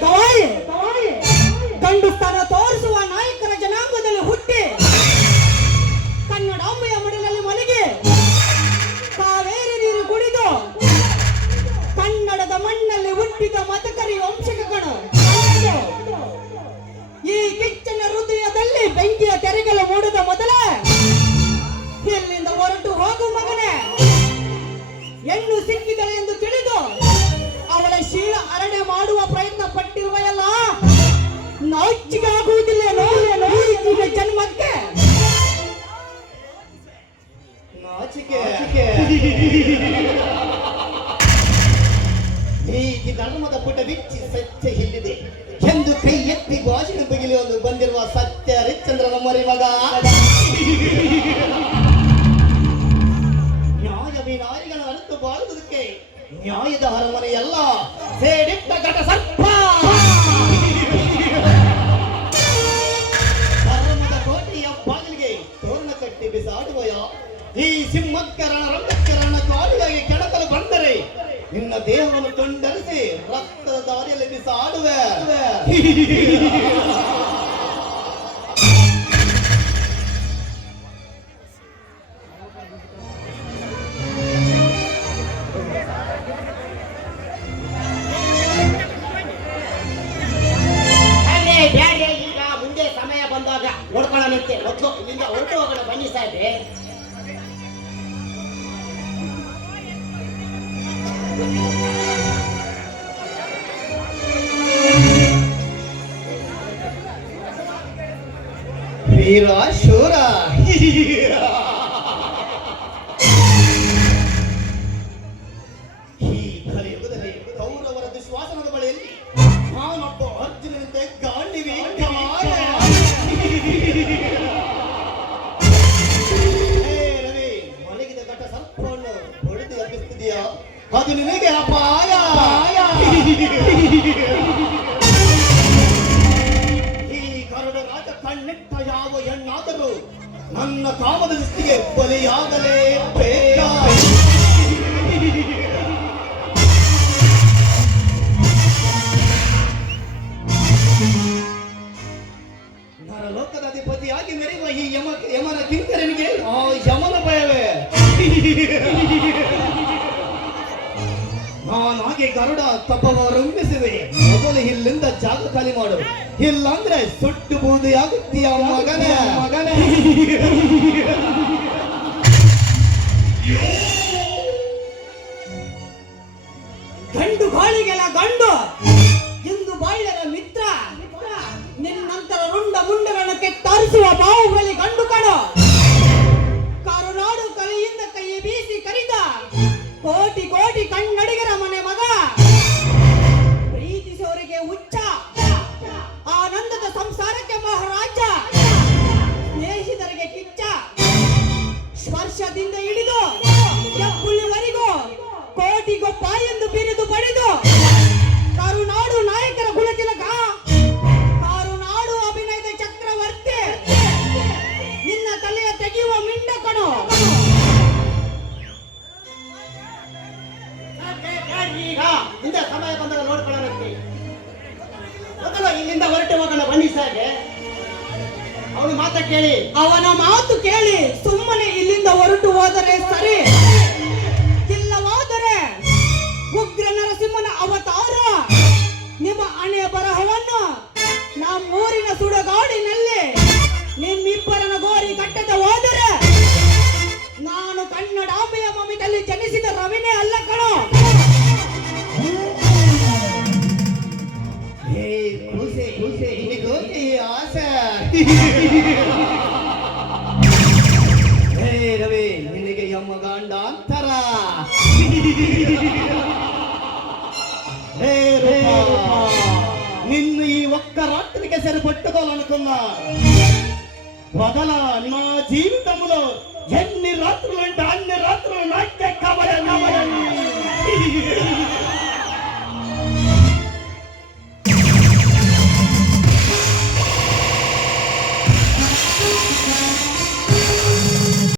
ಗವಾಯಿ ಗಂಡು ನಾಚಿಕೆ ಆಗುವುದಿಲ್ಲೇನೋ ಜನ್ಮಕ್ಕೆ. ನಾಚಿಕೆ. ಈ ಧರ್ಮದ ಪುಟ ಬಿಚ್ಚಿ ಸತ್ಯ ಇಲ್ಲಿದೆ ಎಂದು ಕೈ ಎತ್ತಿ ಭಾಷಣ ಒಂದು ಬಂದಿರುವ ಸತ್ಯ ಈ ಸಿಂಹಕ್ಕರಣ ರಂಗಕ್ಕರಣ ಕಾಡಿಗಾಗಿ ಕೆಣಕಲು ಬಂದರೆ ನಿನ್ನ ದೇಹವನ್ನು ತುಂಡರಿಸಿ ರಕ್ತದ ದಾರಿಯಲ್ಲಿ ಬಿಸಾಡುವೆ. ಮುಂದೆ ಸಮಯ ಬಂದಾಗ ನೋಡ್ಕೊಳ್ಳೋಣಂತೆ ಮೊದಲು ಇಲ್ಲಿಂದ ಹೊರಟು ಹೋಗೋಣ ಬನ್ನಿ ಸಾಹೇಬ್ರೆ. ವೀರ ಶೂರ. ಈ ಕಲಿಯುಗದಲ್ಲಿ ಕೌರವರ ದುಶ್ವಾಸನದ ಬಳಿಯಲ್ಲಿ ನಾನೊಬ್ಬ ಅರ್ಜುನನಂತೆ ಗಾಂಡಿವಿ ರವಿ, ಮಲಗಿದ ಘಟ ಸರ್ಪವನ್ನು ಹೊಡೆದು ಅದು ನಿನಗೆ ಅಪಾಯ ನನ್ನ ಕಾಮದ ದೃಷ್ಟಿಗೆ ಬಲಿಯಾಗಲೇಬೇಕ ನರಲೋಕದ ಅಧಿಪತಿಯಾಗಿ ಮೆರೆಯುವ ಈ ಯಮ ಯಮನ ಕಿಂಕರನಿಗೆ ಆ ಯಮನ ನಾನಾಗಿ ಗರುಡ ತಪವರಂಭಿಸಿದೆ ಮೊದಲು ಇಲ್ಲಿಂದ ಜಾಗ ಖಾಲಿ ಮಾಡು. ಇಲ್ಲಾಂದ್ರೆ ಸುಟ್ಟು ಬೂದಿಯಾಗುತ್ತೀಯ ಮಗನೇ ಮಗನೇ. ಗಂಡು ಬಾಳಿಗೆಲ್ಲ ಗಂಡು. ಇಂದು ಬಾಳ್ಯರ ಮಿತ್ರ. ನಿನ್ನಂತರ ರುಂಡ ಮುಂಡಗಳನ್ನು ತರಿಸುವ ಬಾಹುಬಲಿ ಗಂಡು ಕಣೋ. ಕರುನಾಡು ಕಲೆಯಿಂದ ಕೈ ಬೀಸಿ ಕರಿದ. ಕೋಟಿ ಕೋಟಿ ಕನ್ನಡಿಗರ ಹೋಗೋಣ ಬನ್ನಿ ಸಾಹೇಬ್ರೆ ಅವನು ಮಾತ ಕೇಳಿ. ಅವನ ಮಾತು ಕೇಳಿ ಸುಮ್ಮನೆ ಇಲ್ಲಿಂದ ಹೊರಟು ಹೋದರೆ ಸರಿ. ఆశ. నిన్ను ఈ ఒక్క రాత్రికి సరిపట్టుకోవాలనుకున్నా. వదల నా జీవితంలో ఎన్ని రాత్రులు అంటే అన్ని రాత్రులు నాకే కావాలి